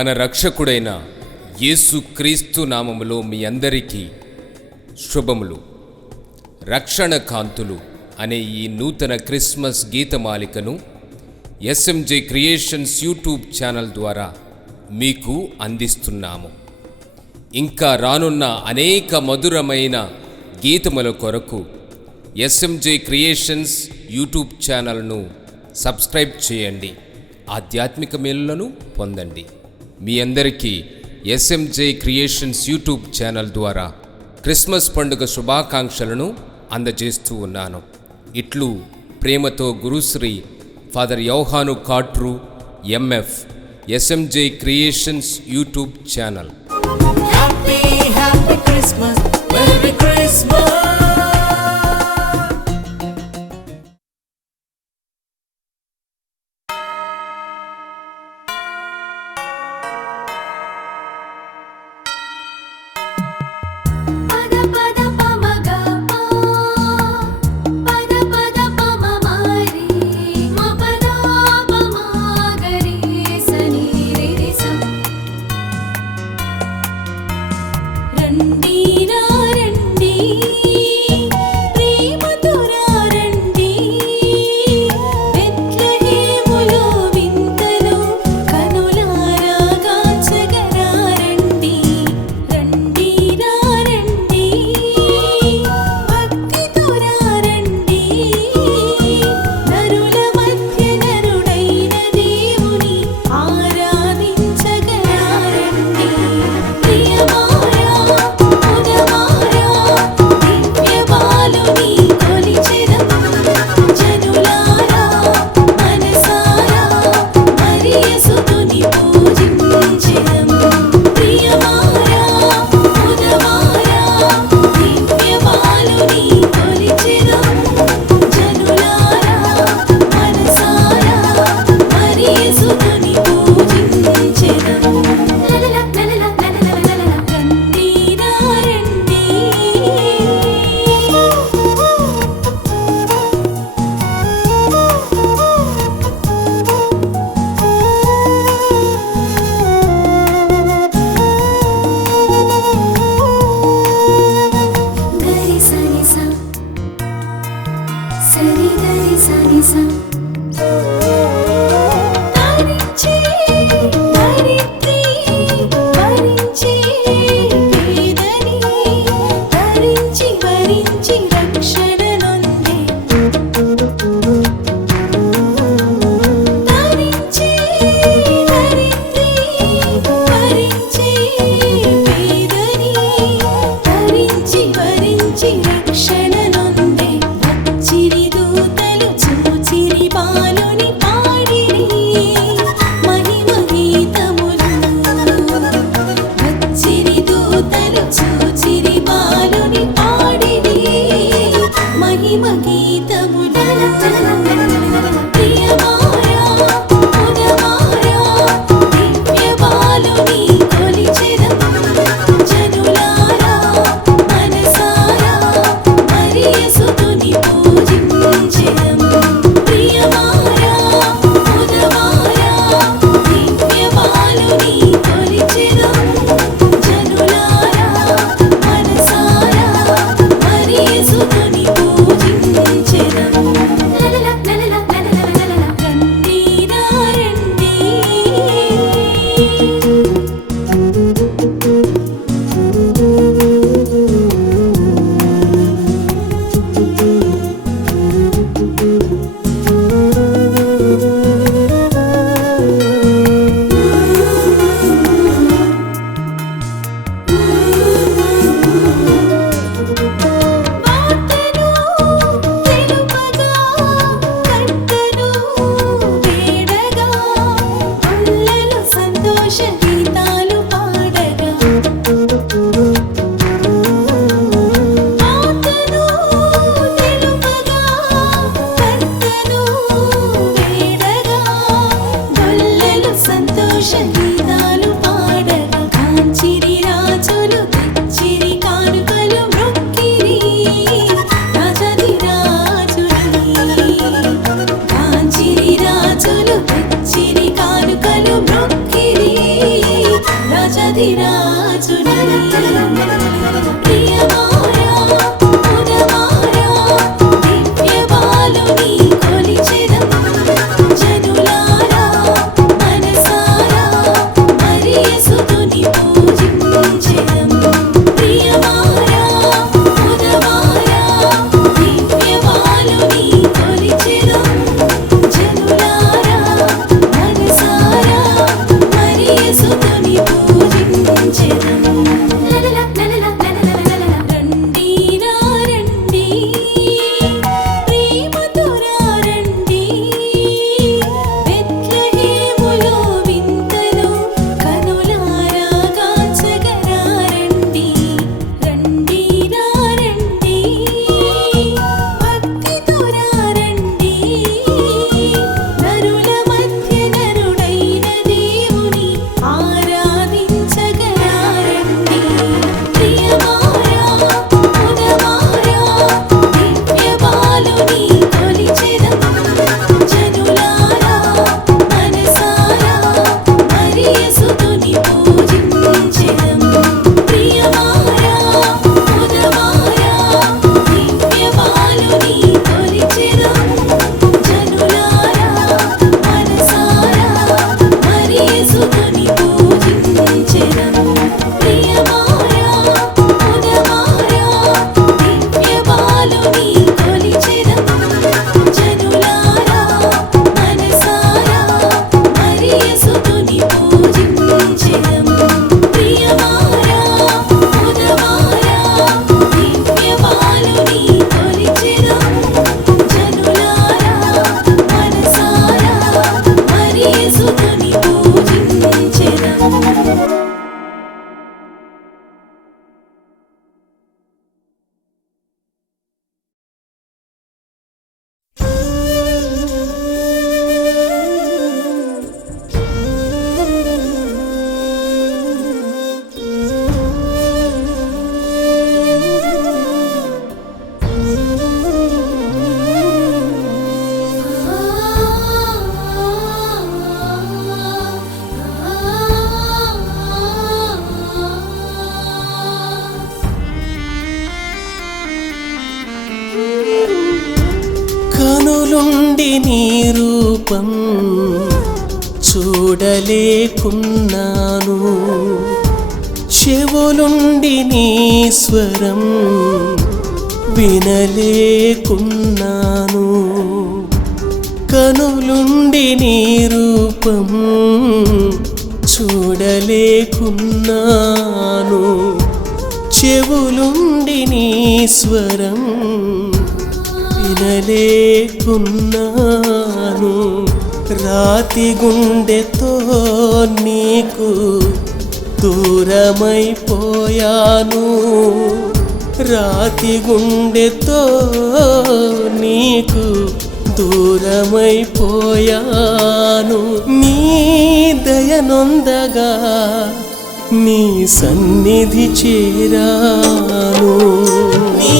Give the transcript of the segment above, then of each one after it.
మన రక్షకుడైన యేసుక్రీస్తు నామములో మీ అందరికీ శుభములు. రక్షణ కాంతులు అనే ఈ నూతన క్రిస్మస్ గీతమాలికను ఎస్ఎంజే క్రియేషన్స్ యూట్యూబ్ ఛానల్ ద్వారా మీకు అందిస్తున్నాము. ఇంకా రానున్న అనేక మధురమైన గీతముల కొరకు ఎస్ఎంజే క్రియేషన్స్ యూట్యూబ్ ఛానల్ను సబ్స్క్రైబ్ చేయండి. ఆధ్యాత్మిక మేలులను పొందండి. మీ అందరికీ ఎస్ఎంజే క్రియేషన్స్ యూట్యూబ్ ఛానల్ ద్వారా క్రిస్మస్ పండుగ శుభాకాంక్షలను అందజేస్తూ ఉన్నాను. ఇట్లు ప్రేమతో గురుశ్రీ father Yohanu Katru MF, SMJ creations YouTube channel. Happy Christmas, Merry Christmas. కనులుండి నీ రూపం చూడలేకున్నాను, చెవులుండి నీ స్వరం వినలేకున్నాను. కనులుండి నీ రూపం చూడలేకున్నాను, చెవులుండి నీ స్వరం వినలేకున్నాను. రాతి గుండెతో నీకు దూరమైపోయాను, రాతి గుండెతో నీకు దూరమైపోయాను. నీ దయనొందగా నీ సన్నిధి చేరాను. నీ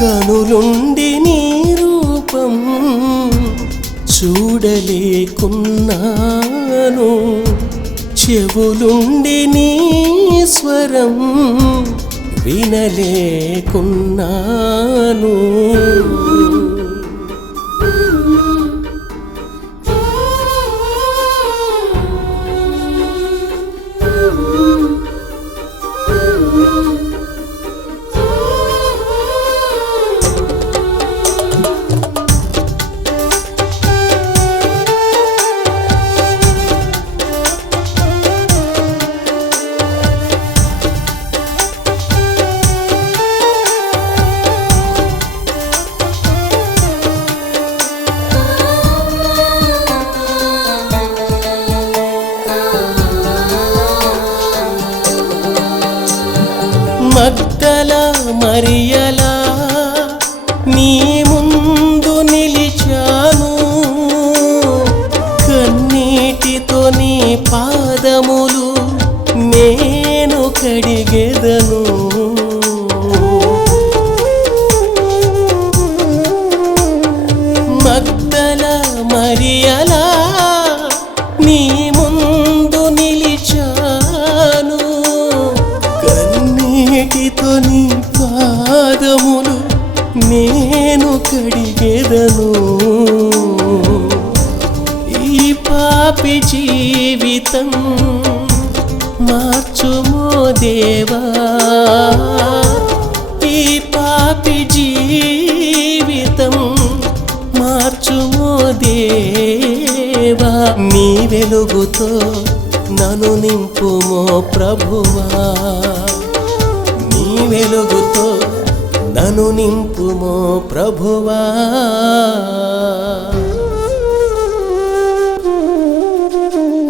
కనులుండి నీ రూపం చూడలేకున్నాను, చెవులుండి నీ స్వరం వినలేకున్నాను. మగ్దల మరియలా నీ ముందు నిలిచాను, కన్నీటితో నీ పాదములు నేను కడిగెదను. మగ్దల మరియలా నీ ముందు నిలిచాను, కన్నీటితో నీ పాదములు నేను కడిగెదను. ఈ పాపి జీవితం మార్చుమో దేవా, ఈ పాపి జీవితం మార్చుమో దేవా. నీ వెలుగుతో నన్ను నింపుమో ప్రభువా, నీ వెలుగుతో నన్ను నింపుమో ప్రభువా.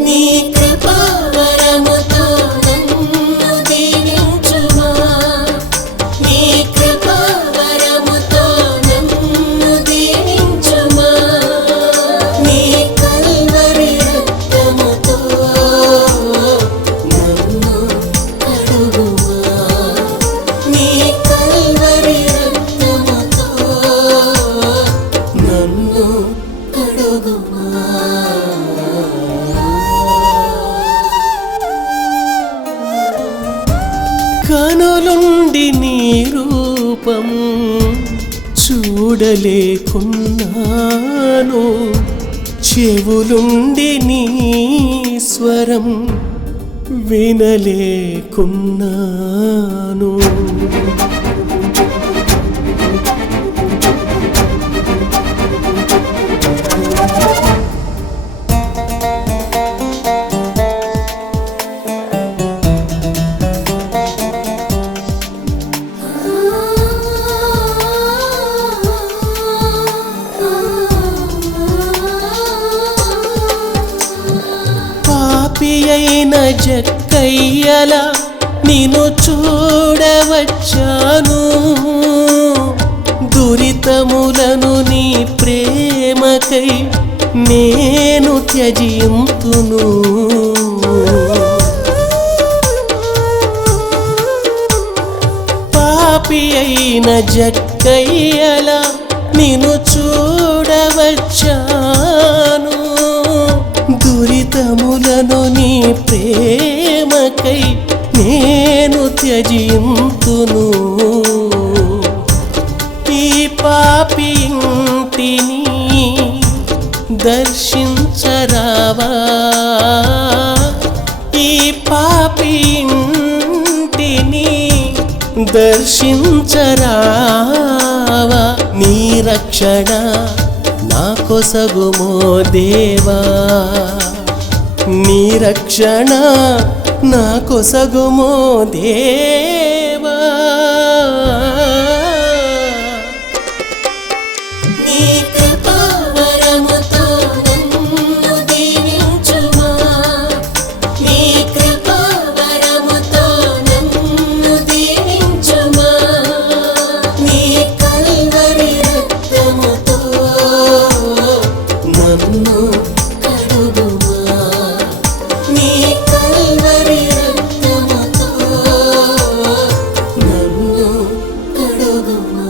నీ కృపావరముతో నన్ను దీవించుమా, నీ కృపావరముతో నన్ను దీవించుమా. నీ కల్వరి రక్తముతో నన్ను కడుగుమా, నీ కల్వరి రక్తముతో నన్ను కడుగుమా. కనులుండి నీ రూపం చూడలేకున్నాను, చెవులుండి నీ స్వరం వినలేకున్నాను. పాపి అయిన జక్కయ్యలా నిన్ను చూడవచ్చాను, దురితములను నీ ప్రేమకై నేను త్యజింతును. పాపి అయిన జక్కయ్యలా నిన్ను చూడవచ్చాను, దురితములను నీ ప్రేమకై నేను త్యజింతును. ఈ పాపి ఇంటిని దర్శించరావా, ఈ పాపి ఇంటిని దర్శించరావా. నీ రక్షణ నా కొసగుమో దేవా, నీ రక్షణ నా కొసగుమో దేవా. నీ కృపావరముతో నన్ను దీవించుమా, నీ కృపావరముతో నన్ను దీవించుమా. నీ కల్వరి రక్తముతో నన్ను కడుగుమా, నీ కల్వరి రక్తముతో నన్ను కడుగుమా.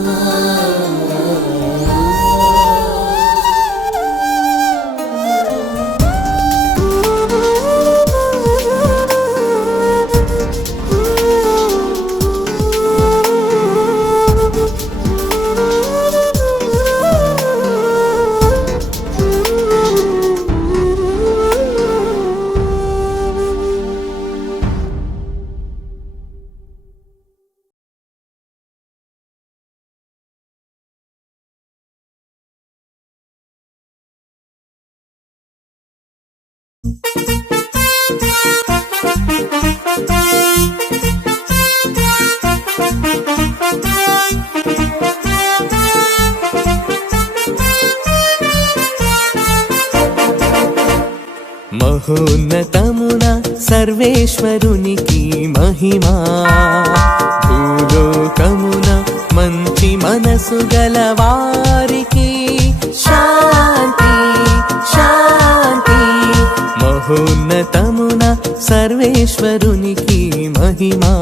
మహోన్నతమున సర్వేశ్వరునికి మహిమా, భూలోకమున మంచి మనసు గలవారికి శాంతి శాంతి. మహోన్నతమున సర్వేశ్వరునికి మహిమా.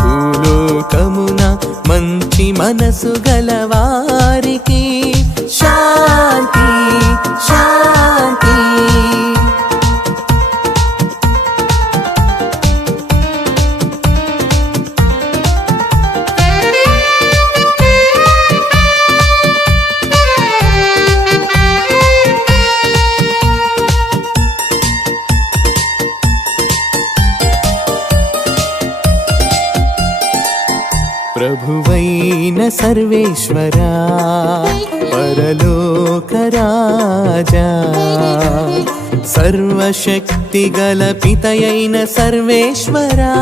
భూలోకమున మంచి మనసు గలవారికి శాంతి శాంతి. ప్రభువైన సర్వేశ్వరా పరలోక రాజా, సర్వశక్తి గల పితయైన సర్వేశ్వరా,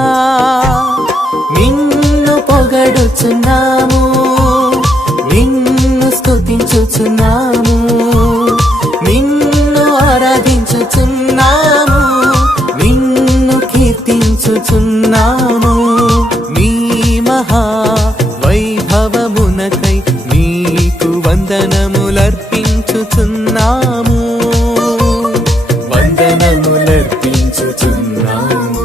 నిన్ను పొగడుచున్నాము, నిన్ను స్తుతించుచున్నాము, నిన్ను ఆరాధించుచున్నాము, నిన్ను కీర్తించుచున్నాము. నీ మహా వైభవమునకై నీకు వందనములర్పించుచున్నాము, వందనములర్పించుచున్నాము.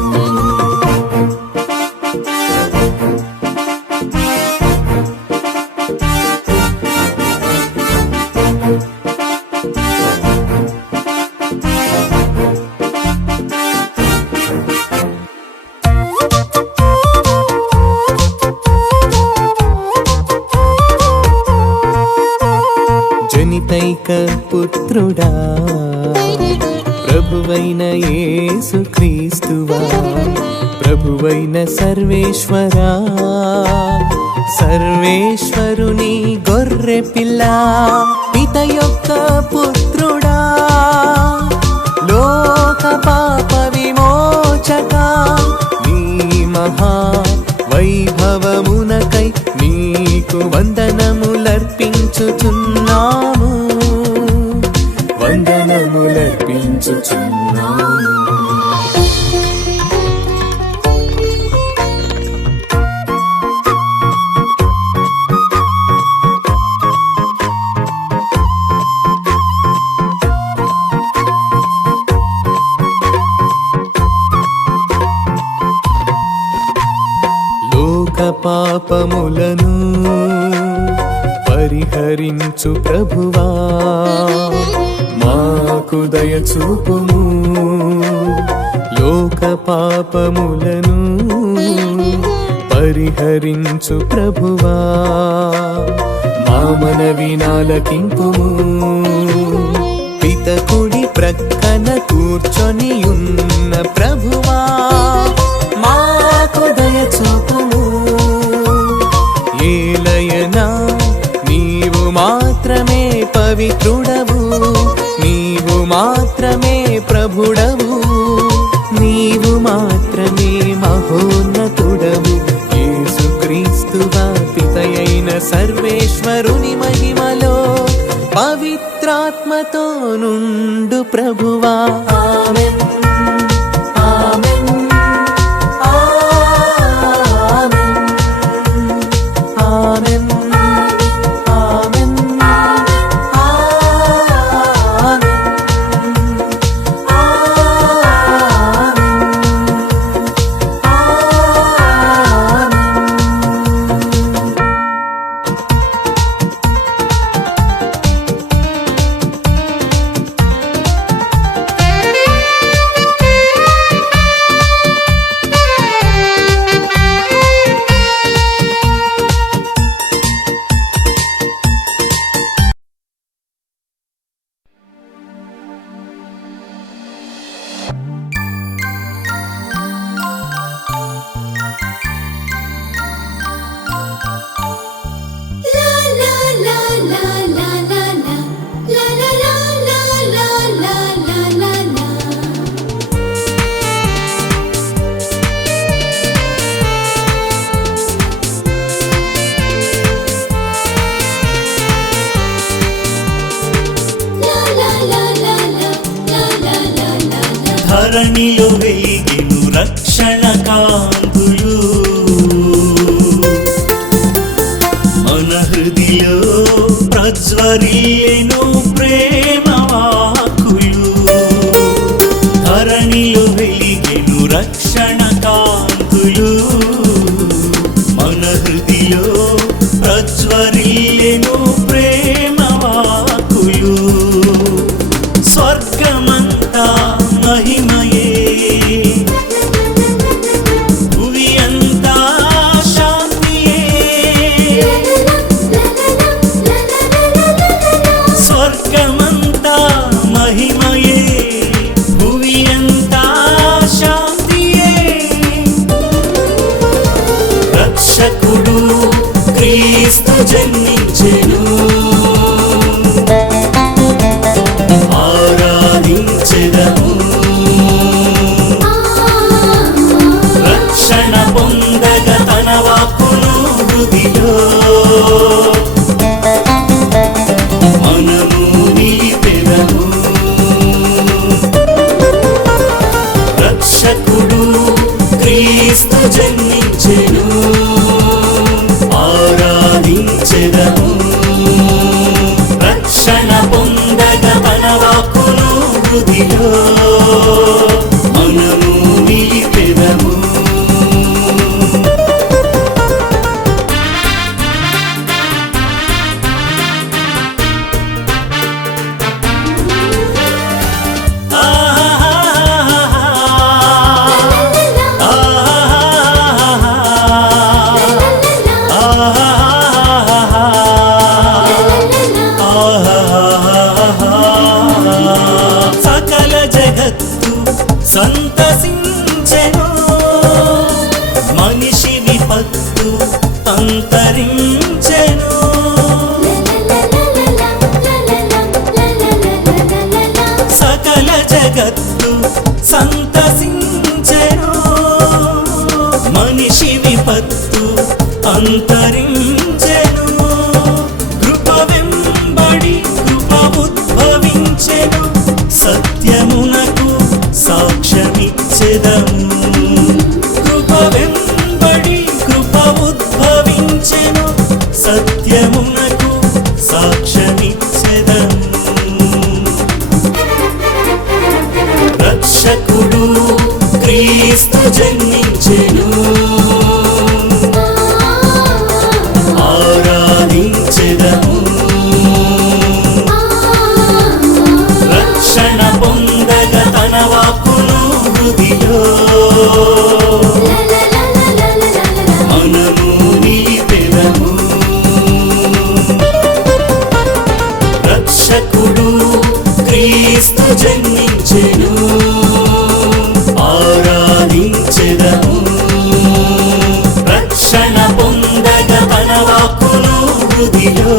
జనితైక పుత్రుడా ప్రభువైన యేసు క్రీస్తువా, ప్రభువైన సర్వేశ్వరా, సర్వేశ్వరుని గొర్రె పిల్ల, పిత యొక్క పుత్రుడా, లోక పాప విమోచక, నీ మహా వైభవమునకై నీకు వందనములర్పించుచున్నాము, వందనములర్పించుచున్నాము. లోక పాపములను పరిహరించు ప్రభువా, మాకు దయచూపుము. లోక పాపములను పరిహరించు ప్రభువా, మా మనవి నాలకింపుము. పిత కుడి ప్రక్కన కూర్చొని ఉన్న ప్రభువా, మాకు దయచూపుము. ఏలయనా నీవు మాత్రమే పవిత్రుడవు, నీవు మాత్రమే ప్రభుడవు, నీవు మాత్రమే మహోన్నతుడవు. యేసుక్రీస్తువా పితయైన సర్వేశ్వరుని మహిమలో పవిత్రాత్మతో నుండు ప్రభువా. ఆమేన్ ఆమేన్ ఆమేన్ ఆమేన్. ధరణిలో వెలిగిను రక్షణ కాంతులు, ప్రజ్వరిల్లెను ప్రేమ వాక్కులు, ధరణిలో వెలిగెను రక్షణ కాంతులు. మన హృదిలో ప్రజ్వరిల్లెను ప్రేమ వాక్కులు, స్వర్గమంతా మహిమయే, భువి అంతా శాంతియే. స్వర్గమంతా మహిమయే, భువి అంతా శాంతియే. రక్షకుడు క్రీస్తు జన్మించెను, ఆరాధించెదము. రక్షణ పొందగ తన వాక్కును హృదిలో మనము నిలిపెదము. రక్షకుడు క్రీస్తు జన్మించెను, ఆరాధించెదము. రక్షణ పొందగ తన వాక్కును హృదిలో మనము నిలిపెదము. సకల జగత్తు సంతసించెను, మనిషి విపత్తు అంతరించెను. సకల జగత్తు సంతసించెను, మనిషి విపత్తు అంతరించెను. కృప వెంబడి కృప ఉద్భవించెను, సత్యమునకు సాక్ష్యమిచ్చెదము. కృప వెంబడి కృప ఉద్భవించెను, సత్యమునకు సాక్ష్యమిచ్చెదము. రక్షకుడు క్రీస్తు జన్మించెను, ఆరాధించెదము. రక్షణ పొందగ తన వాక్కును హృదిలో మనము నిలిపెదము. రక్షకుడు క్రీస్తు జన్మించెను, ఆరాధించెదము. రక్షణ పొందగ తన వాక్కును హృదిలో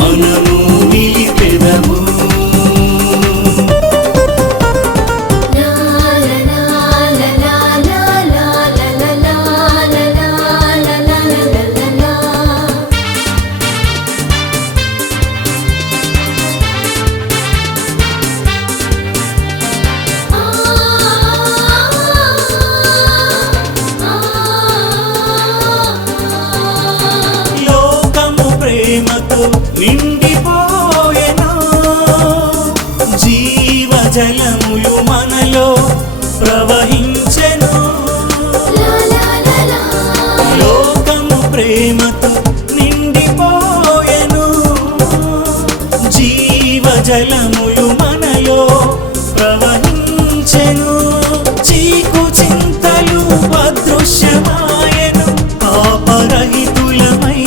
మనము నిలిపెదము. లోకము ప్రేమతో నిండిపోయెను, జీవజలములు మనలో ప్రవహించెను. లోకము ప్రేమతో నిండిపోయెను, జీవజలములు మనలో ప్రవహించెను. చీకు చింతలు అదృశ్యమాయెను, పాపరహితులమై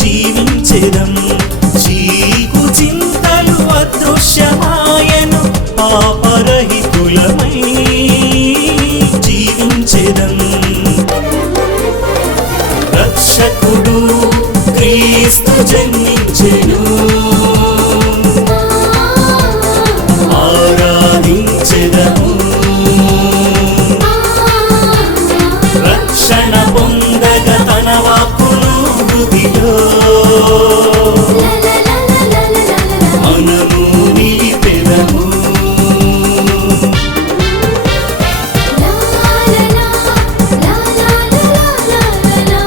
జీవించెదం. చీకు చింతలు అదృశ్యమాయెను, పాపరహితులమై జీవించెదం. రక్షకుడు క్రీస్తు జన్మించెను, ఆరాధించెదము. రక్షణ పొందగ తన వాక్కును హృదిలో మనము నిలిపెదము. la la la la la la la la la la la la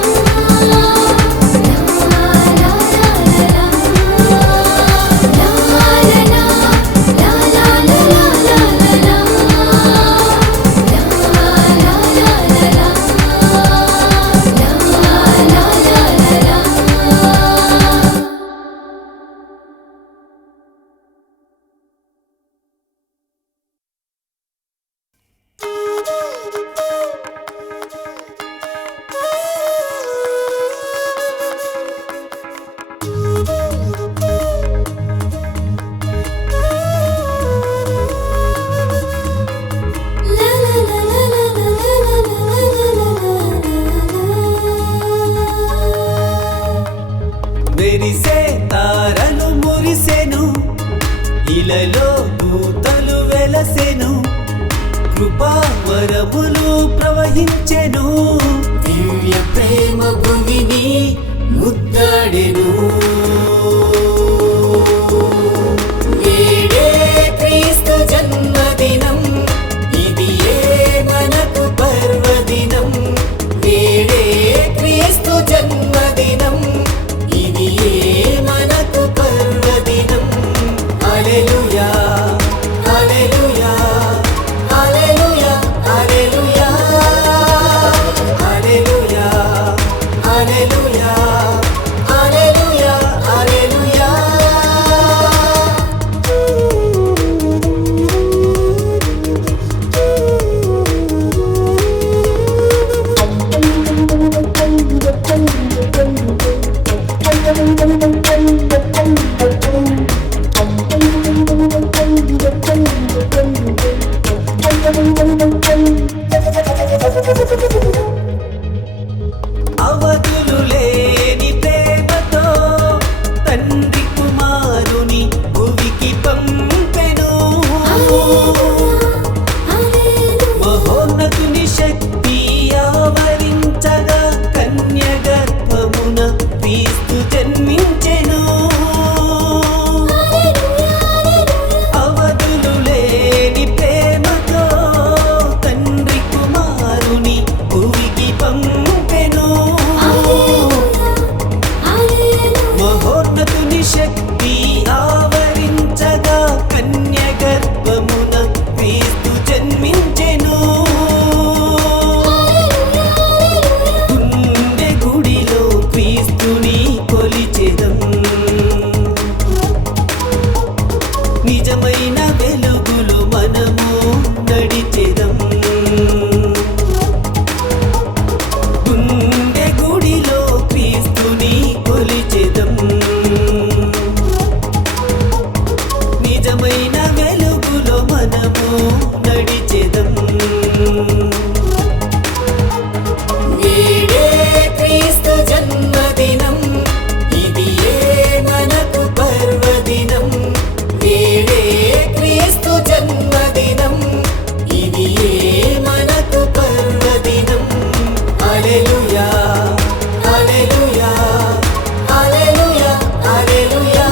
కృపావరములు ప్రవహించెను, దివ్య ప్రేమ భూమిని ముద్దాడెను. నేడే క్రీస్తు జన్మదినం, ఇది ఏ మనకు పర్వదినం. నేడే క్రీస్తు జన్మదినం, ఇది ఏ మనకు పర్వదినం. హల్లెలూయా హల్లెలూయా హల్లెలూయా హల్లెలూయా హల్లెలూయా హల్లెలూయా హల్లెలూయా హల్లెలూయా. అవధులు లేని ప్రేమతో తండ్రి కుమారుని భువికి పంపెను. మహోన్నతుని శక్తి ఆవరించగా కన్య గర్భమున క్రీస్తు జన్మించెను. అవధులు లేని ప్రేమతో తండ్రి కుమారుని భువికి పంపెను. మహోన్నతుని శక్తి ఆవరించగా కన్య గర్భమున క్రీస్తు జన్మించెను. గుండె గుడిలో క్రీస్తుని కొలిచెదం, నిజమైన వెలుగులో మనము నడిచెదం. గుండె గుడిలో క్రీస్తుని కొలిచెదం, నిజమైన వెలుగులో మనము నడిచెదం. నేడే క్రీస్తు జన్మదినం, ఇది ఏ మనకు పర్వదినం. నేడే క్రీస్తు జన్మదినం, ఇది ఏ మనకు పర్వదినం. హల్లెలూయా హల్లెలూయా హల్లెలూయా హల్లెలూయా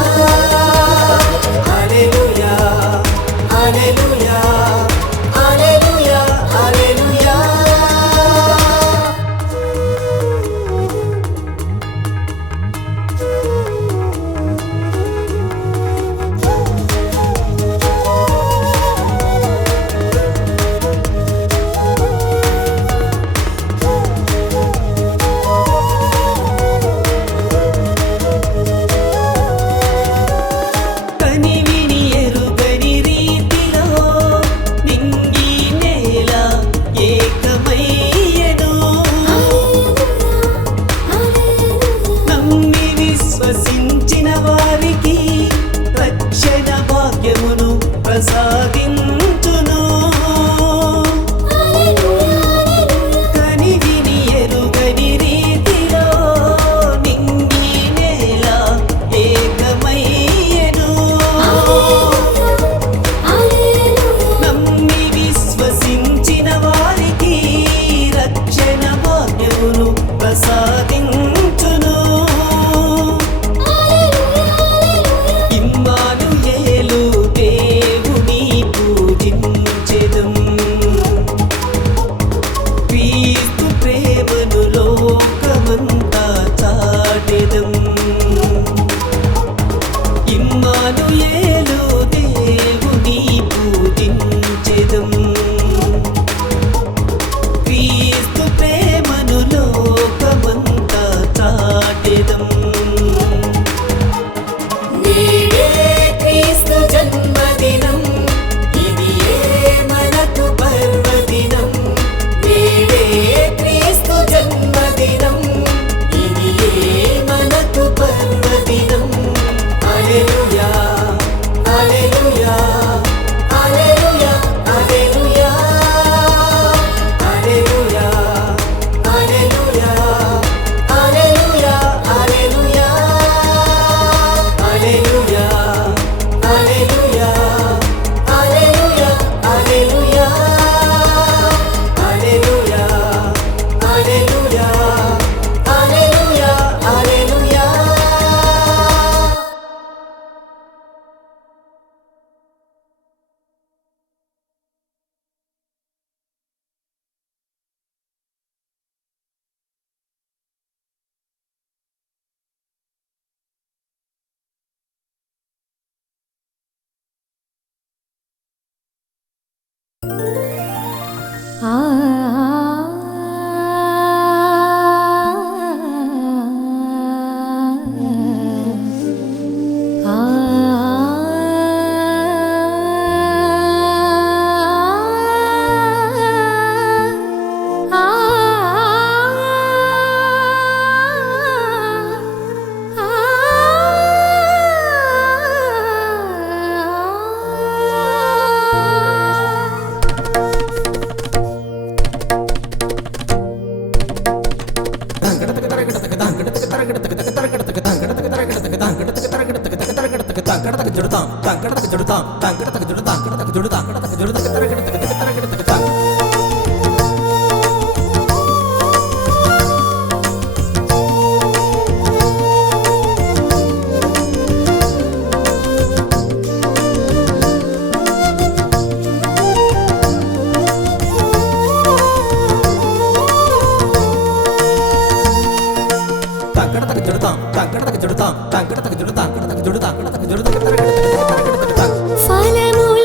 హల్లెలూయా హల్లెలూయా హల్లెలూయా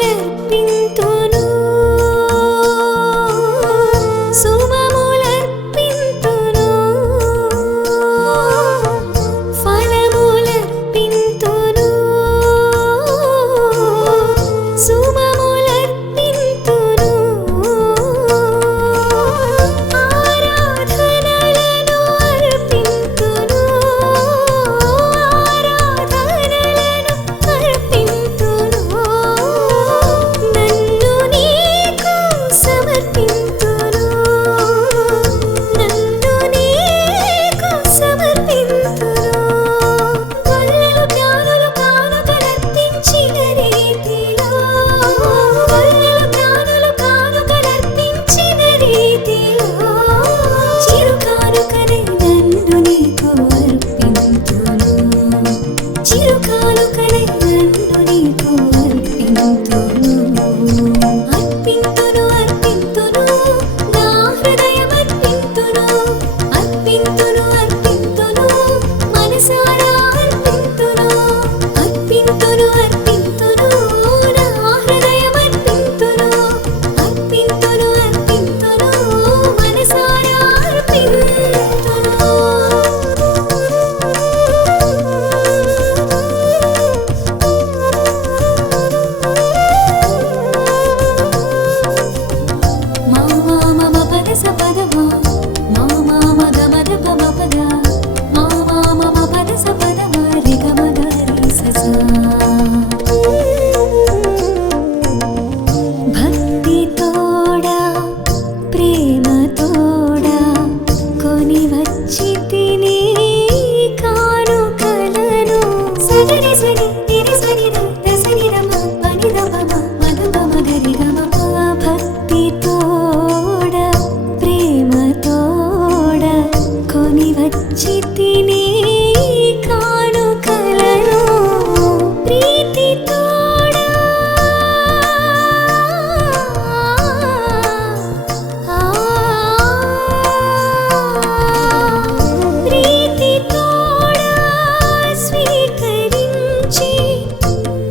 ఫలములర్పింతును శుభములర్పింతును ఫలములర్పింతును శుభములర్పింతును ఆరాధనలను అర్పింతును నన్ను నీకు సమర్పింతును గొల్లలు జ్ఞానులు కానుకలర్పించిన రీతిలో చిరు కానుకనై నన్ను నీకు అర్పింతును చిరు కానుకనై నన్ను నీకు అర్పింతును అర్పింతును నా హృదయం అర్పింతును అర్పింతును అర్పింతును మనసారా అర్పింతును అర్పింతును అర్పింతును నా హృదయం అర్పింతును అర్పింతును అర్పింతును మనసారా భక్తి తోడా ప్రేమ తోడా కొని వచ్చి తిని కానుకలను సగరి సని తిరి సని దసని రమ పని రమ మధుమ గరి గమ భక్తి తోడా ప్రేమ తోడా కొని వచ్చి తిని కానుకలను ప్రీతి తోడా ప్రీతి తోడా స్వీకరించి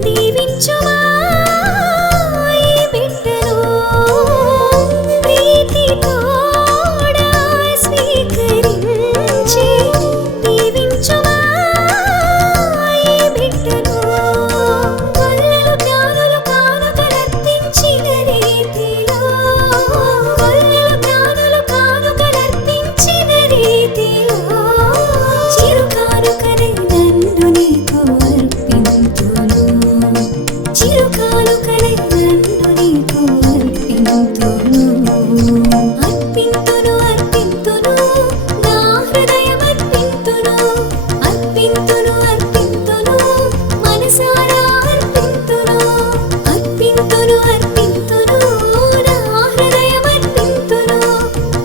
దీవించుమా ఈ బిడ్డను ప్రీతి తోడా స్వీకరించి దీవించుమా ఈ బిడ్డను గొల్లలు జ్ఞానులు కానుకలర్పించిన రీతిలో చిరు కానుకనై నన్ను నీకు అర్పింతును చిరు కానుకనై నన్ను నీకు అర్పింతును అర్పింతును నా హృదయం అర్పింతును అర్పింతును అర్పింతును మనసారా అర్పింతును అర్పింతును అర్పింతును నా హృదయం అర్పింతును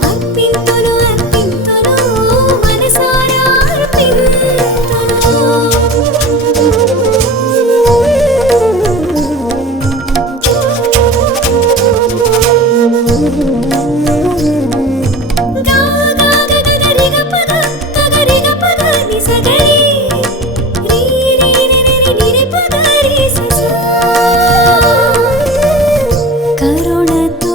అర్పింతును అర్పింతును మనసారా కరుణతో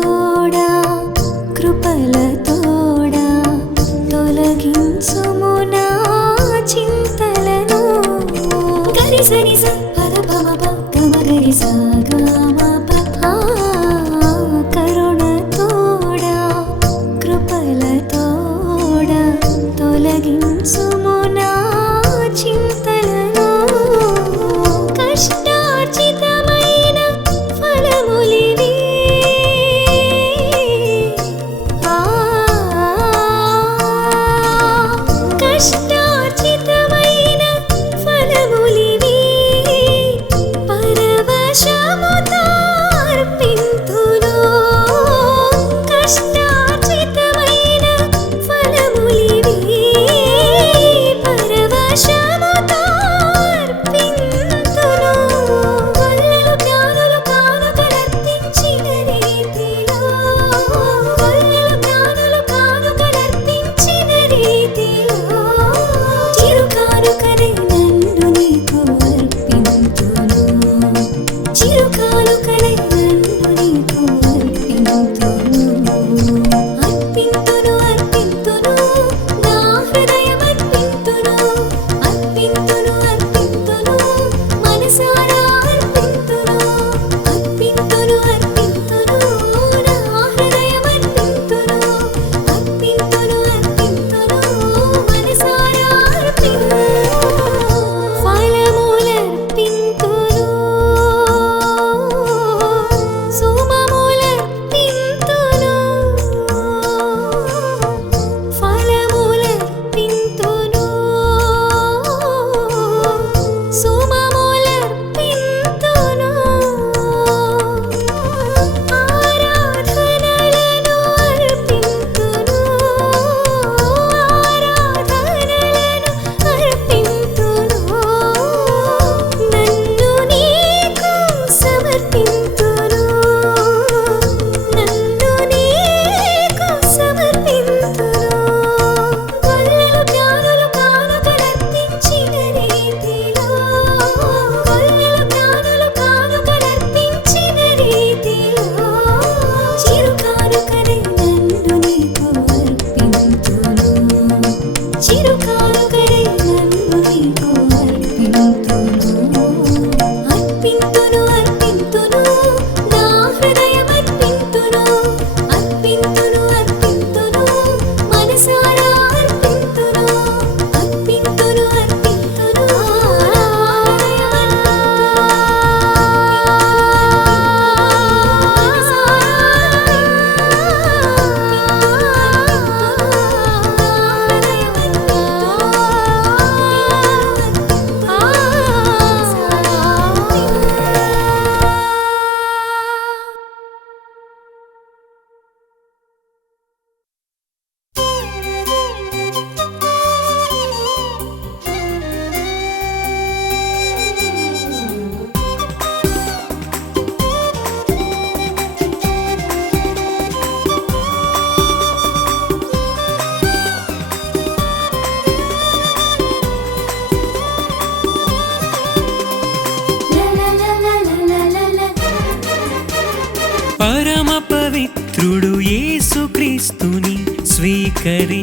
స్వీకరించగారే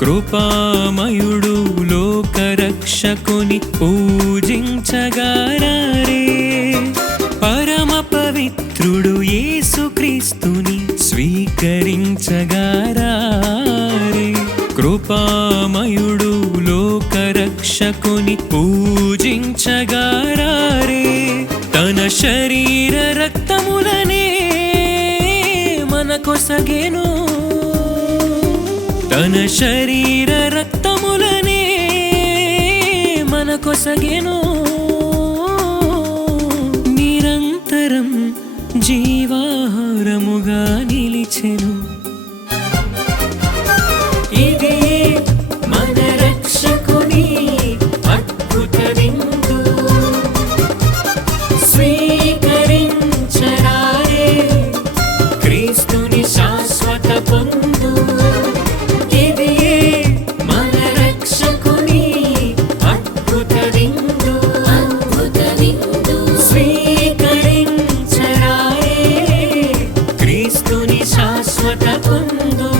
కృపామయుడు లోకరక్షకుని పూజించగారే పరమ పవిత్రుడు యేసుక్రీస్తుని స్వీకరించగారే కృపామయుడు లోకరక్షకుని పూజించగారే తన శరీర రక్తములనే మనకొసగెను తన శరీర రక్తములనే మనకొసగెను నిరంతరం జీవాహారముగా నిలిచెను ఇది మన రక్షకుని అద్భుత విందు స్వీకరించరారే క్రీస్తుని శాశ్వత పొందు ఇది మన రక్షకుని అద్భుత విందు స్వీకరించరారే క్రీస్తుని శాశ్వత పొందు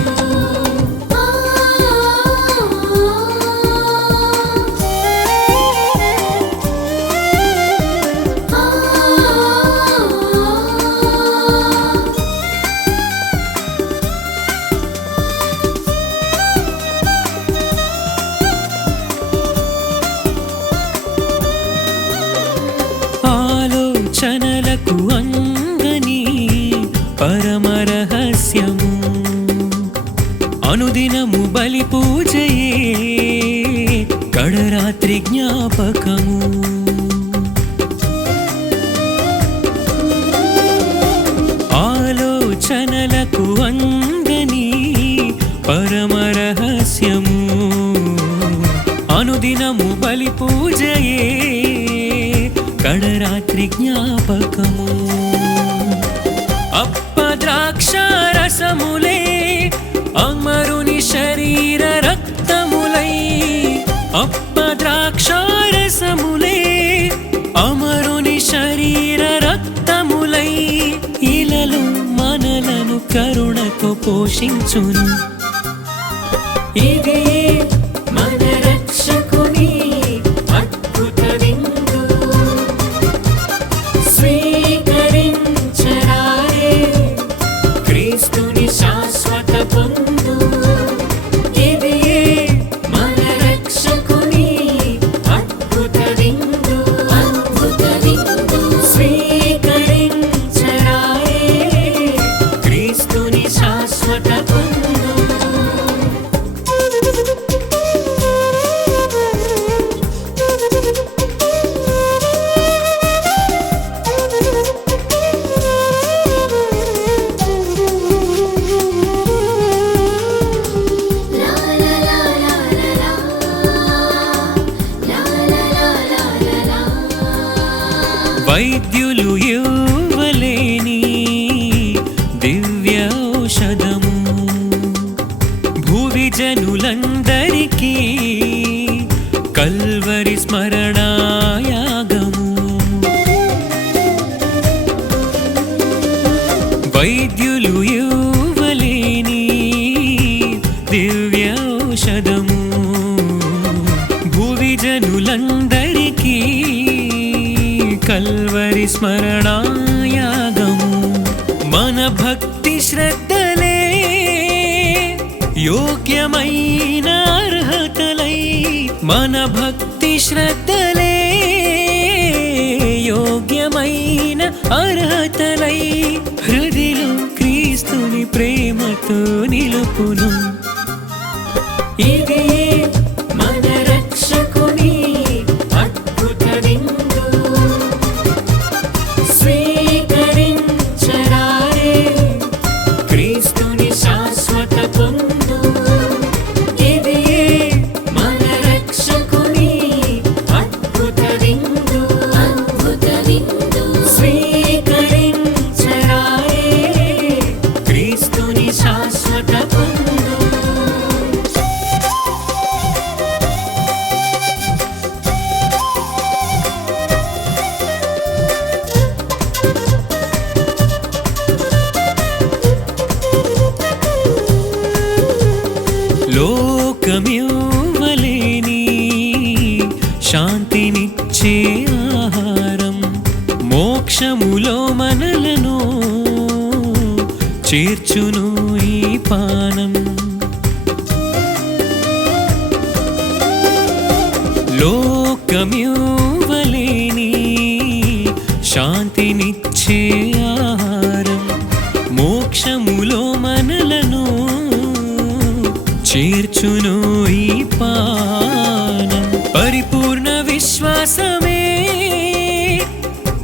ఆలోచనలకు అంగని పరమ రహస్యము అనుదినము బలి పూజయే కడరాత్రి జ్ఞాపకము ఆలోచనలకు అంగని పరమ రహస్యము అనుదినము బలి పూజయే కడరాత్రి జ్ఞాపకము అప్పద్రాక్షారసములే అమరుని శరీర రక్తములై అప్పద్రాక్షారసములే అమరుని శరీర రక్తములై ఇలలో మనలను కరుణతో పోషించును ఇది మన రక్షకుని అద్భుత విందు స్వీకరించరారే క్రీస్తుని శాశ్వత పొందు ఇది మన రక్షకుని అద్భుత విందు స్వీకరించరారే క్రీస్తుని శాశ్వత పొందు వైద్యులు ఇవ్వలేని దివ్య ఔషధము భూవి జనులందరికీ కల్వరి స్మరణాయాగము వైద్యులు ఇవ్వలేని దివ్య ఔషధము భూవి జనులందరికీ కల్వరి స్మరణాయాగము మన భక్తి శ్రద్ధలే యోగ్యమైన అర్హతలై మన భక్తి శ్రద్ధలే యోగ్యమైన అర్హతలై హృదిలో క్రీస్తుని ప్రేమతో నిలుపును ఇది మన రక్షకుని అద్భుత విందు స్వీకరించరారే క్రీస్తుని శాశ్వత పొందు ఇది మన రక్షకుని అద్భుత విందు స్వీకరించరారే క్రీస్తుని శాశ్వత పొందు చేర్చును ఈ పానం. లోకమివ్వలేని శాంతినిచ్చే ఆహారం, మోక్షములో మనలను చేర్చును ఈ పానం. పరిపూర్ణ విశ్వాసమే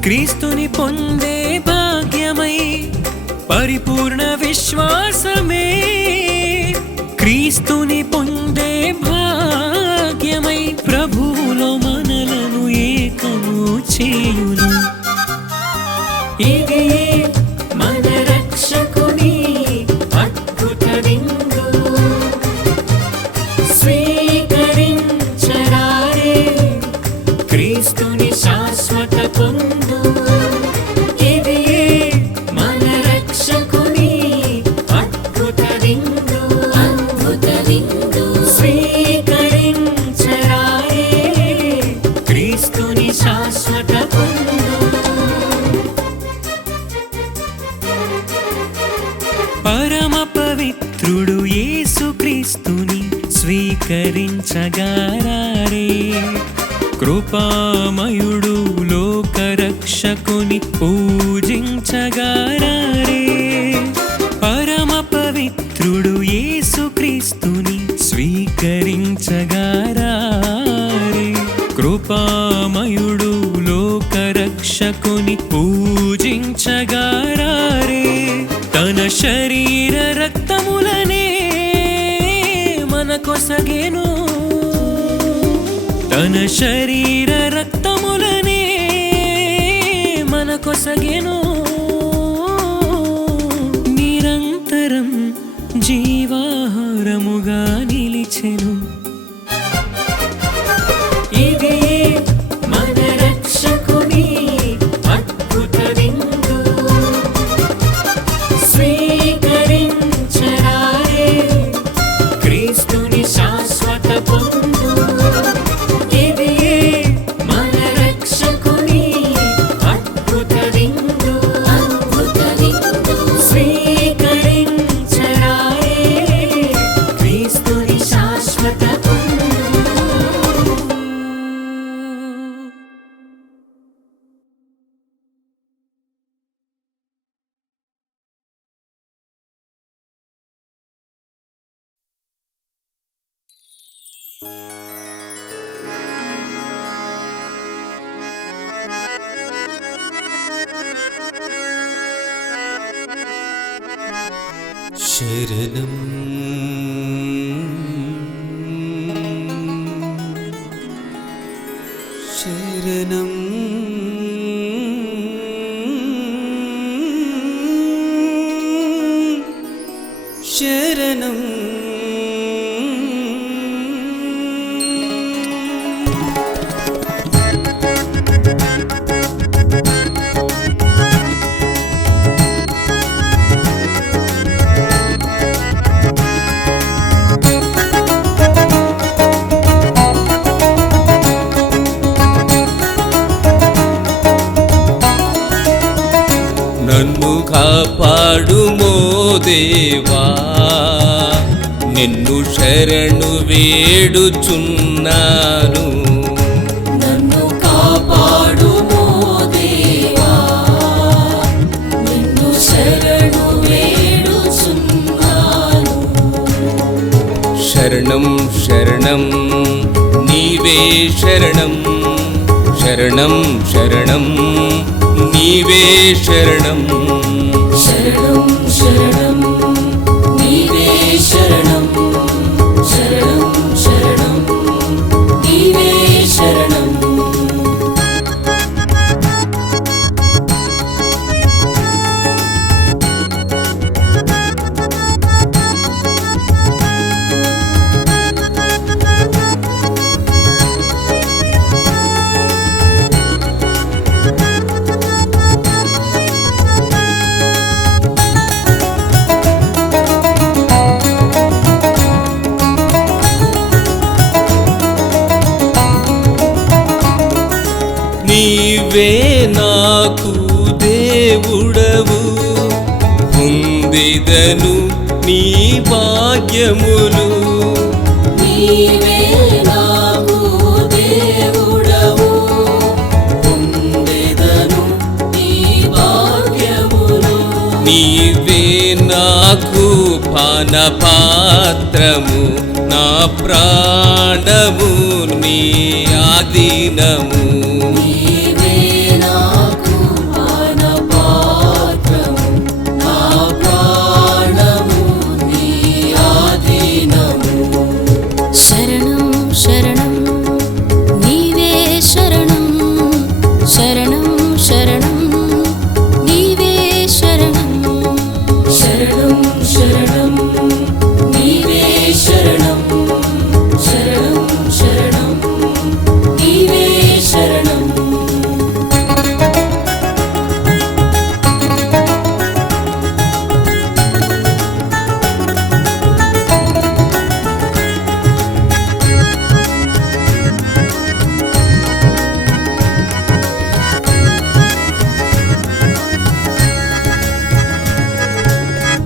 క్రీస్తుని పొందే భాగ్యమై, పరిపూర్ణ విశ్వాసమే క్రీస్తుని పొందే భాగ్యమై, ప్రభువులో మనలను ఏకము చేయును. ఇది మన రక్షకుని అద్భుత విందు, స్వీకరించరారే క్రీస్తుని శాశ్వత పొందు. ఇది మన రక్షకుని అద్భుత విందు, అద్భుత విందు, స్వీకరించరారే క్రీస్తుని శాశ్వత పొందు. పరమ పవిత్రుడు యేసుక్రీస్తుని స్వీకరించగారే, కృపామయుడు లోకరక్షకుని పూజించగారే. పరమ పవిత్రుడు యేసుక్రీస్తుని స్వీకరించగారే, కృపామయుడు లోకరక్షకుని పూజించగారే. తన శరీర రక్తములనే మనకొసగెను, తన శరీర రక్తములనే మనకొసగెను. నిరంతరం జీవాహారముగా నిలిచెను. ఇది మన రక్షకుని అద్భుత విందు, స్వీకరించరారే క్రీస్తుని శాశ్వత పొందు. ఇది మన రక్షకుని అద్భుత విందు, అద్భుత విందు, స్వీకరించరారే క్రీస్తుని శాశ్వత పొందు. శరణం శరణం శరణం నన్ను కాపాడుమో దేవా, నిన్ను శరణు వేడుచున్నాను. నన్ను కాపాడుమో దేవా, నిన్ను శరణు వేడుచున్నాను. శరణం శరణం నీవే శరణం, శరణం శరణం నీవే శరణం. శరణం శరణం నీవే శరణం, శరణం శరణం నీవే శరణం. నీవే నాకు దేవుడవు, పొందెదను నీ భాగ్యములు. నీవే నాకు దేవుడవు, పొందెదను నీ భాగ్యములు. నీవే నాకు పానపాత్రము, నా ప్రాణము నీ ఆధీనము. నీవే నాకు పానపాత్రము, నా ప్రాణము నీ ఆధీనము. శరణం శరణం నీవే శరణం, శరణం శరణం నీవే శరణం. శరణం శరణం నీవే శరణం, శరణం శరణం నీవే శరణం.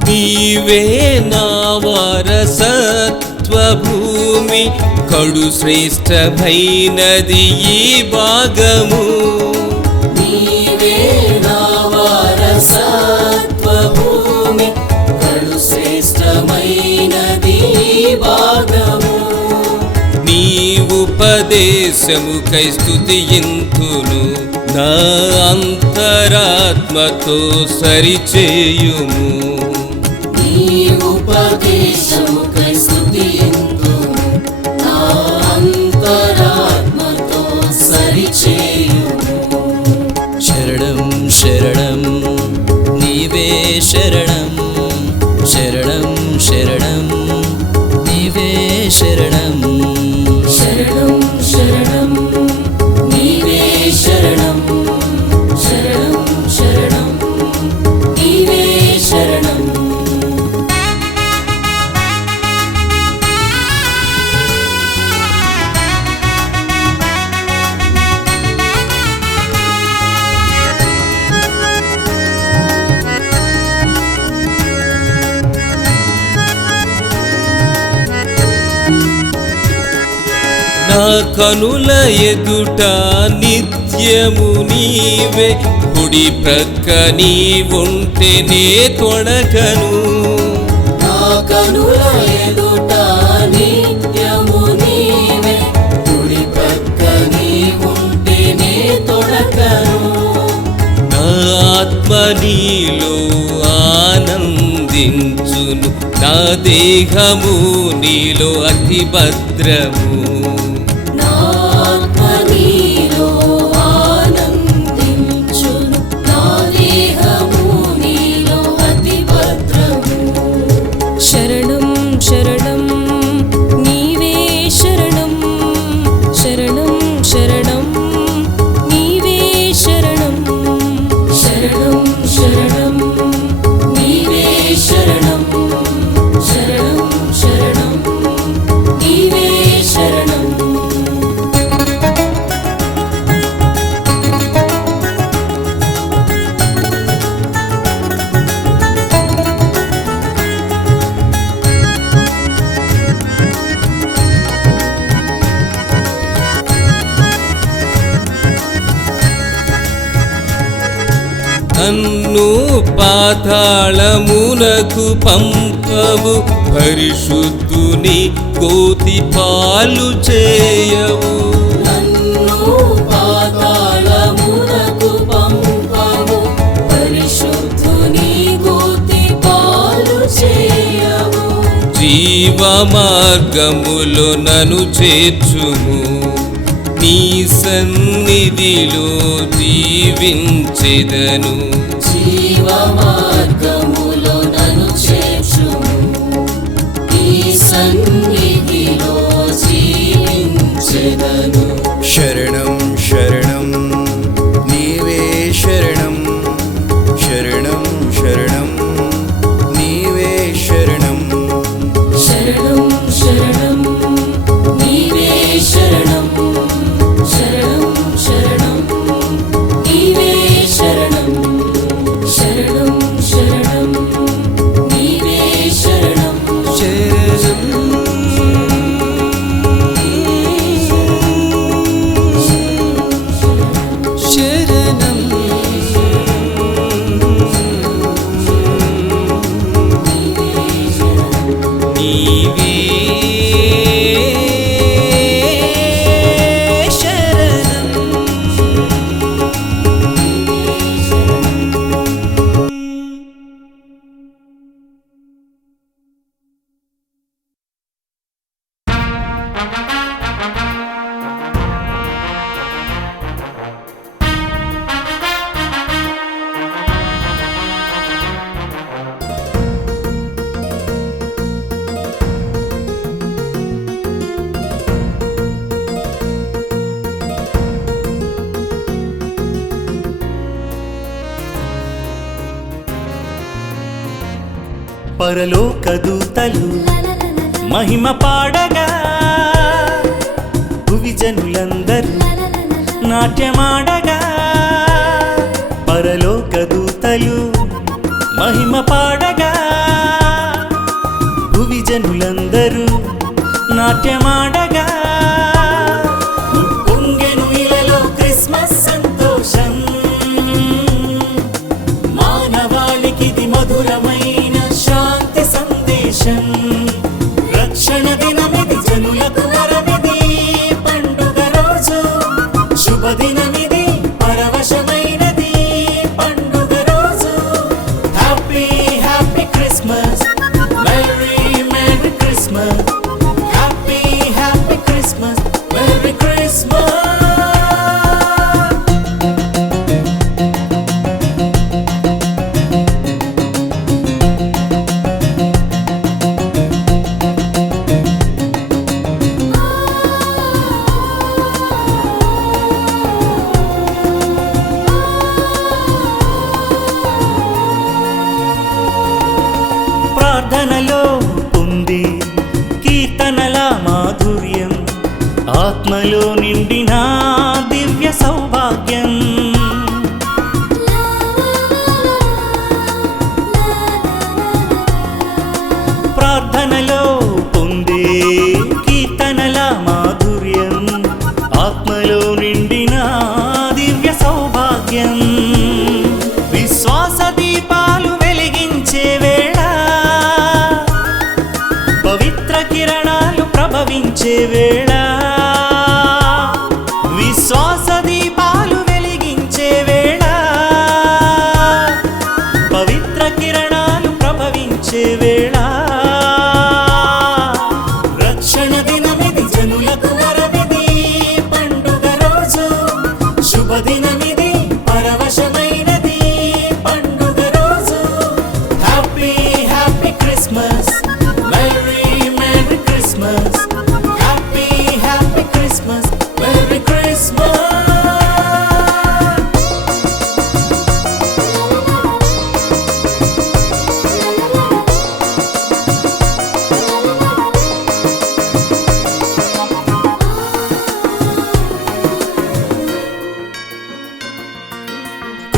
నీవే నా వారసత్వ భూమి, కడు శ్రేష్టమైనది ఈ భాగము. నీవే నా వారసత్వ భూమి, కడు శ్రేష్టమైనది భాగము. నీ ఉపదేశముకై స్తుతియింతును, నా అంతరాత్మతో సరిచేయుము. నీ ఉపదేశముకై స్తుతియింతును, నా అంతరాత్మతో సరిచేయుము. శరణం శరణం నీవే శరణం, శరణం శరణం నీవే శరణం. శరణం శరణం నీవే శరణం, శరణం శరణం నీవే శరణం. నా కనుల ఎదుట నిత్యము నీవే, కుడి ప్రక్క నీ ఉంటే నే తొడగను. నా కనుల ఎదుట నిత్యము నీవే, కుడి ప్రక్క నీ ఉంటే నే తొడగను. నా ఆత్మ నీలో ఆనందించును, నా దేహము నీలో అతి భద్రము. నా ఆత్మ నీలో ఆనందించును, నా దేహము నీలో అతి భద్రము. శరణం శరణం నీవే శరణం, శరణం శరణం నీవే శరణం. శరణం శరణం నీవే శరణం, శరణం శరణం నీవే శరణం. నన్ను పాతాళమునకు పంపవు, పరిశుద్ధుని కోతి పాలు చేయవు. నన్ను పాతాళమునకు పంపవు, పరిశుద్ధుని గోతి పాలు చేయవు. జీవ మార్గములో నన్ను చేర్చుము, నీ సన్నిధిలో జీవించెదను. జీవ మార్గములో నన్ను చేర్చుము, నీ సన్నిధిలో జీవించెదను. శరణం శరణం నీవే శరణం, శరణం శరణం నీవే శరణం. శరణం శరణం నీవే శరణం, శరణం శరణం నీవే శరణం. శరణం శరణం పరలోక దూతలు మహిమ పాడగా భువి జనులందరూ నాట్యమాడగా పరలోక దూతలు మహిమ పాడగా భువి జనులందరూ నాట్యమాడగా పొంగెను ఇలలో క్రిస్మస్ సంతోషం మానవాళికిది మధురమైన శాంతి సందేశం రక్షణ దినమిది జనులకు వరమిది పండుగ రోజు శుభదినమిది పరవశమైనది పండుగ రోజు happy happy Christmas merry merry Christmas happy happy Christmas merry Christmas ప్రార్థనలో పొంది కీర్తనల మాధుర్యం ఆత్మలో నిండిన దివ్య సౌభాగ్యం ప్రార్థనలో పొంది కీర్తనల మాధుర్యం ఆత్మలో నిండిన దివ్య సౌభాగ్యం విశ్వాస దీపాలు వెలిగించే వేళ పవిత్ర కిరణాలు ప్రభవించే వేళ విశ్వాస దీపాలు వెలిగించే వేళ పవిత్ర కిరణాలు ప్రభవించే వేళ రక్షణ దినమిది జనులకు వరమిది పండుగ రోజు శుభదినమిది పరవశమైనది పండుగ రోజు happy happy Christmas merry merry Christmas happy happy Christmas merry Christmas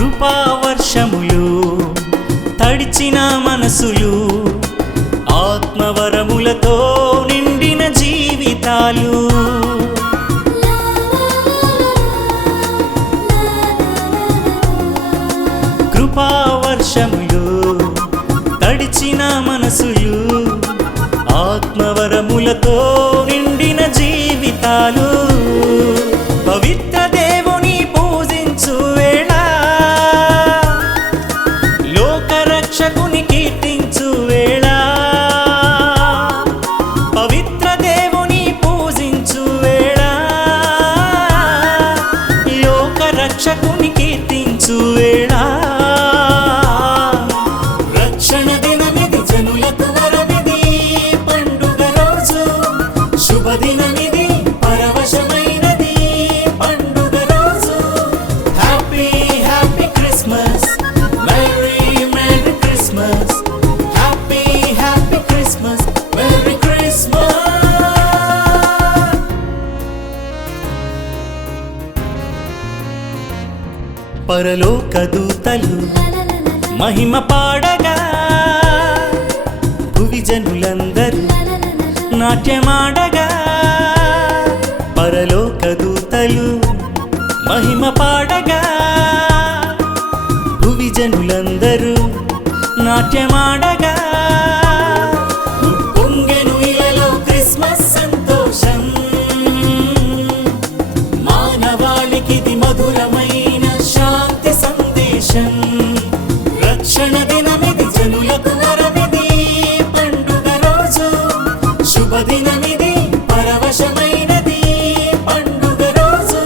కృపావర్షములు తడిచిన మనసులు ఆత్మవరములతో నిండిన జీవితాలు కృపావర్షములు తడిచిన మనసులు ఆత్మవరములతో నిండిన జీవితాలు పవిత్ర దేవుని పూజించు వేళ లోకరక్షకుని కీర్తించు వేళ పవిత్ర దేవుని పూజించు వేళ లోకరక్షకుని కీర్తించు వేళ రక్షణ దినమిది జనులకు వరమిది పండుగ రోజు శుభదినమిది పరవశమైనది పండుగ రోజు happy happy Christmas merry merry Christmas happy happy Christmas merry Christmas పరలోక దూతలు మహిమ పాడగా భువి జనులందరూ నాట్యమాడగా పరలోక దూతలు మహిమ పాడగా భువి జనులందరూ నాట్యమాడగా పొంగెను ఇలలో క్రిస్మస్ సంతోషం మానవాళికిది మధురమైన శాంతి సందేశం రక్షణ దినమిది జనులకు వరమిది పండుగ రోజు శుభదినమిది పరవశమైనది పండుగ రోజు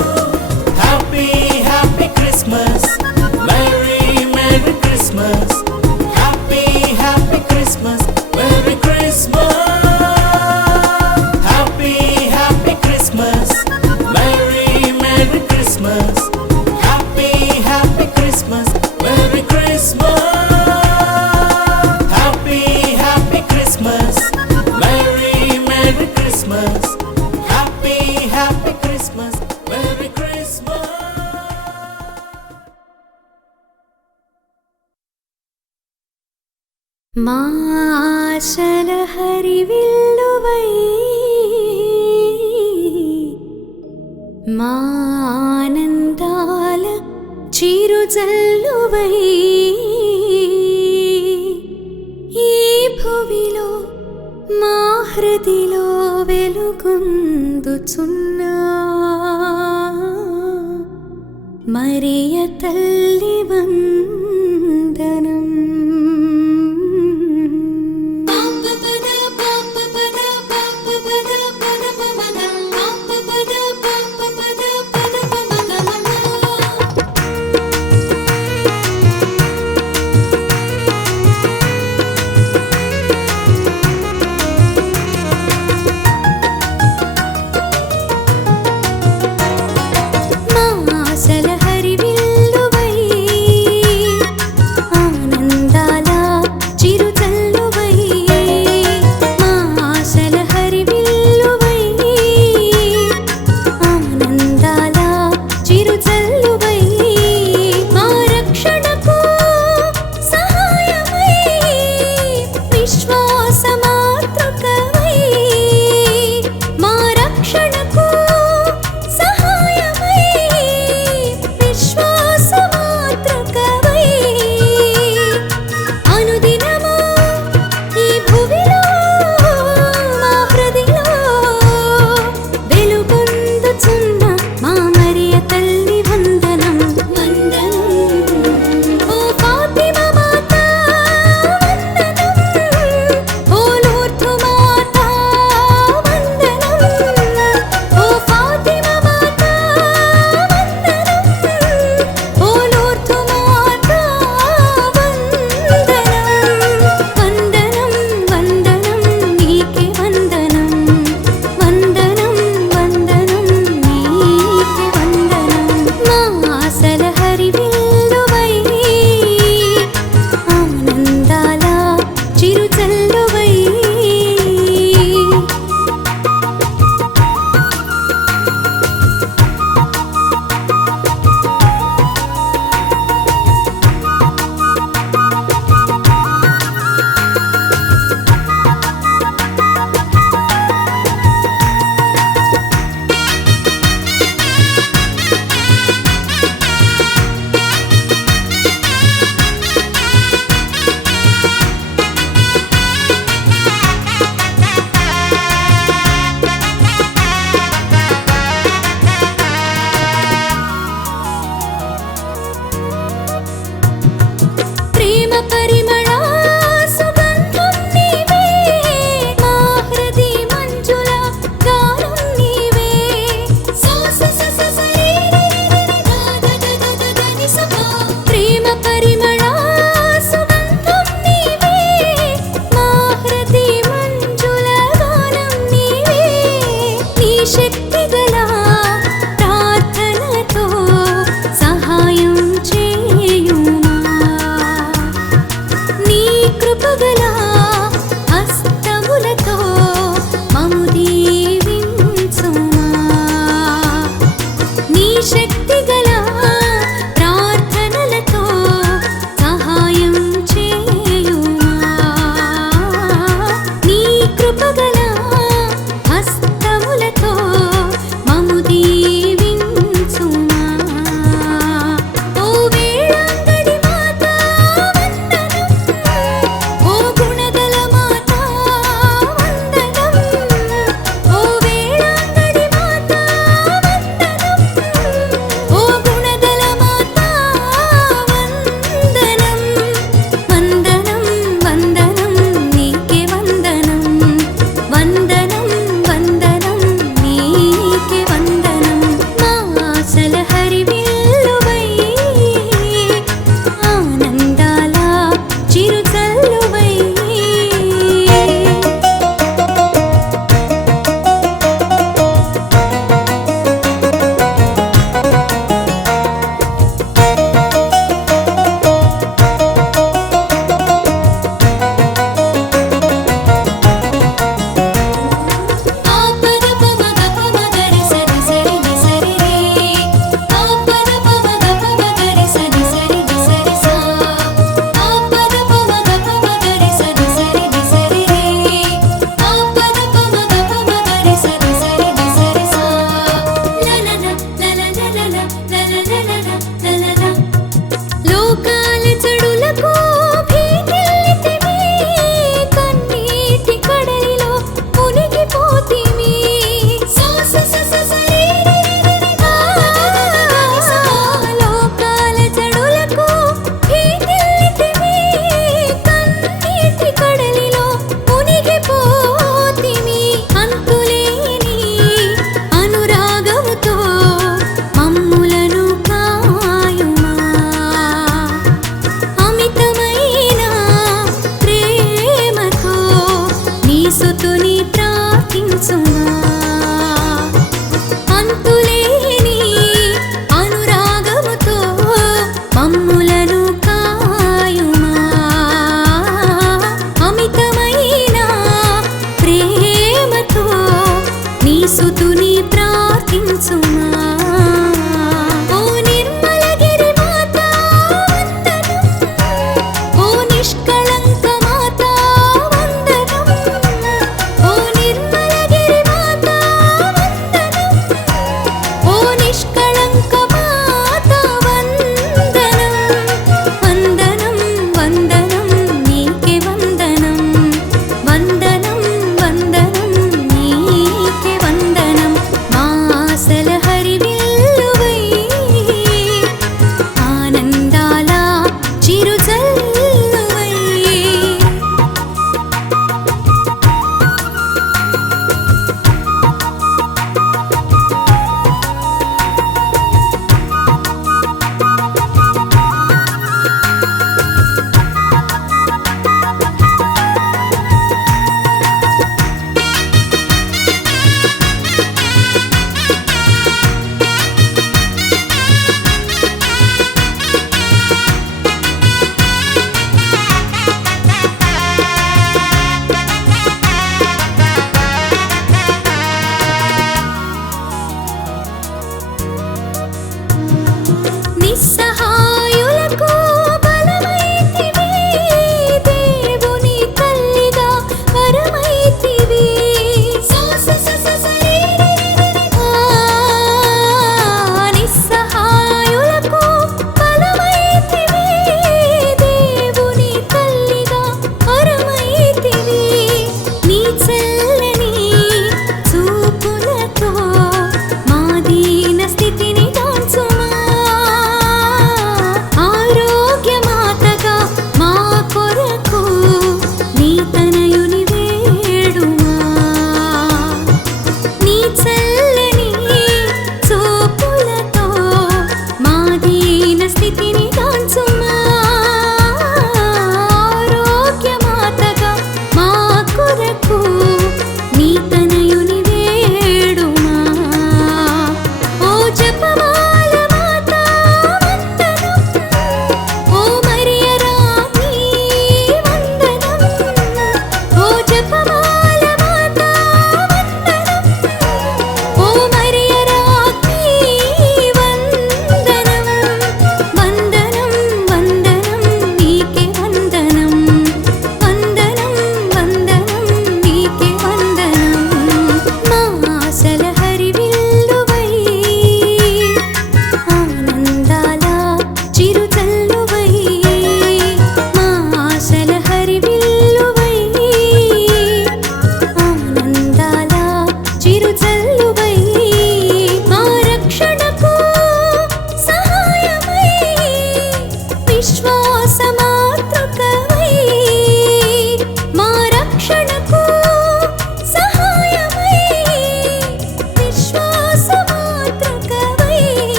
happy happy Christmas merry merry Christmas happy happy మా ఆశల హరివిల్లువై మా ఆనందాల చిరుజల్లువై ఈ భువిలో మా హృదిలో వెలుగొందుచున్నా మరియ తల్లి వందనము.